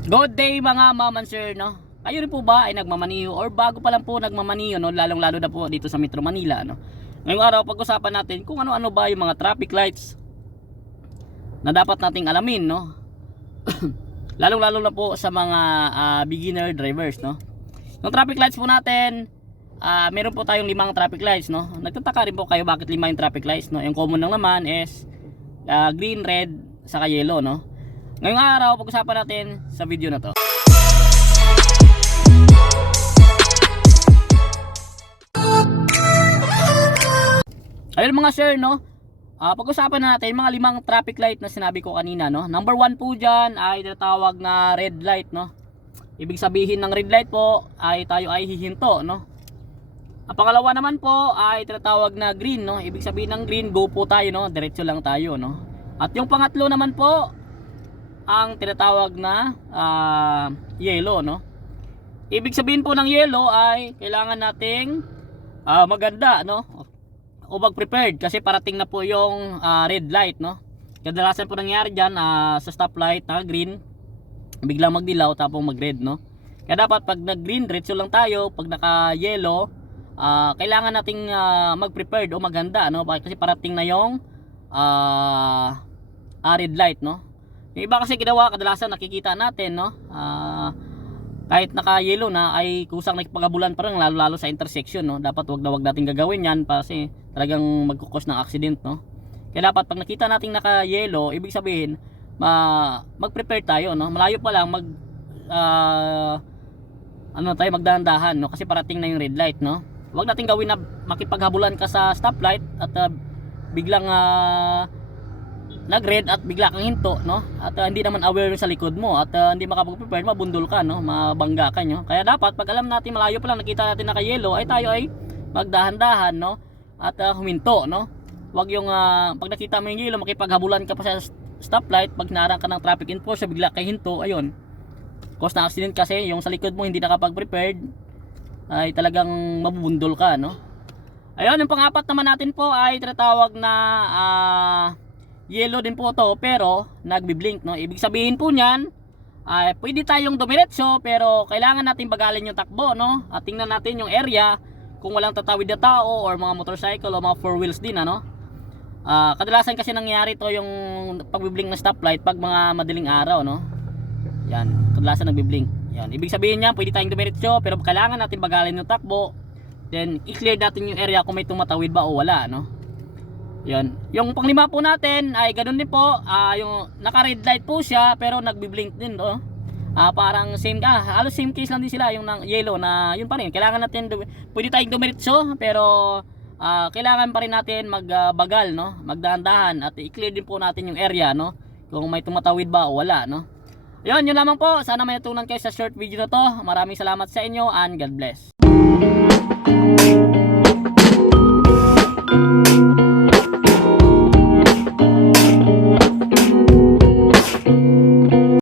Good day mga ma'am and sir, no? Kayo rin po ba ay nagmamaniho or bago pa lang po nagmamaniho, no? Lalong lalo na po dito sa Metro Manila, no? Ngayong araw pag-usapan natin kung ano-ano ba yung mga traffic lights na dapat nating alamin, no? Lalong lalo na po sa mga beginner drivers, no? Yung traffic lights po natin, meron po tayong 5 traffic lights, no? Nagtataka rin po kayo bakit 5 yung traffic lights, no? Yung common lang naman is green, red, saka yellow, no? Ngayong araw pag-usapan natin sa video na to. Ayun mga sir, no? Pag-usapan natin mga 5 traffic light na sinabi ko kanina, no? Number 1 po dyan ay tinatawag na red light, no? Ibig sabihin ng red light po ay tayo ay hihinto, no? Ang pangalawa naman po ay tinatawag na green, no? Ibig sabihin ng green, go po tayo, no? Diretso lang tayo, no? At yung pangatlo naman po ang tinatawag na yellow, no? Ibig sabihin po ng yellow ay kailangan nating maganda, no? O mag-prepared kasi parating na po yung red light, no? Kadalasan po nangyari dyan sa stoplight na green, biglang magdilaw tapos mag-red, no? Kaya dapat pag nag-green, diretso lang tayo. Pag naka-yellow, kailangan nating mag-prepared o maganda, no? Kasi parating na yung red light, no? Yung iba kasi ginawa, kadalasan nakikita natin, no? Kahit naka-yellow na ay kusang nakipagabulan pa rin, lalo-lalo sa intersection, no? Dapat wag na wag natin gagawin yan kasi talagang magkukos ng accident, no? Kaya dapat pag nakita nating naka-yellow, ibig sabihin mag-prepare tayo, no? Malayo pa lang magdahan-dahan, no? Kasi parating na yung red light, no? Wag nating gawin na makipaghabulan ka sa stoplight at biglang nag-red at bigla kang hinto, no? At hindi naman aware sa likod mo at hindi makapag-prepare, mabundol ka, no? Mabangga ka, no? Kaya dapat pag alam natin malayo pa lang nakita natin naka-yellow ay tayo ay magdahan-dahan, no? At huminto, no? Wag yung pag nakita mo yung yellow makipaghabulan ka pa sa stoplight, pag naarang ka ng traffic enforcer bigla kay hinto, ayun. Cause na accident kasi yung sa likod mo hindi nakapag-prepared ay talagang mabubundol ka, no? Ayun, yung pang-apat naman natin po ay tinatawag na yellow din po to pero nagbi-blink, no? Ibig sabihin po niyan ay pwede tayong dumiretso pero kailangan natin bagalin yung takbo, no? At tingnan natin yung area kung walang tatawid na tao or mga motorcycle o mga four wheels din, ano? Kadalasan kasi nangyayari to yung pagbi-blink ng stoplight pag mga madaling araw, no? Yan, kadalasan nagbi-blink. Yan, ibig sabihin niya pwede tayong dumiretso pero kailangan natin bagalin yung takbo. Then i-clear natin yung area kung may tumatawid ba o wala, no? Yan. Yung panglima po natin ay ganoon din po, yung naka-red light po siya pero nagbi-blink din, no? Parang same halos same case lang din sila yung ng yellow na yun pa rin. Kailangan natin pwede tayong dumiretso pero kailangan pa rin natin magbagal, no? Magdahan-dahan at i-clear din po natin yung area, no? Kung may tumatawid ba o wala, no? Yun lamang po. Sana may natutunan kayo sa short video na to. Maraming salamat sa inyo and God bless.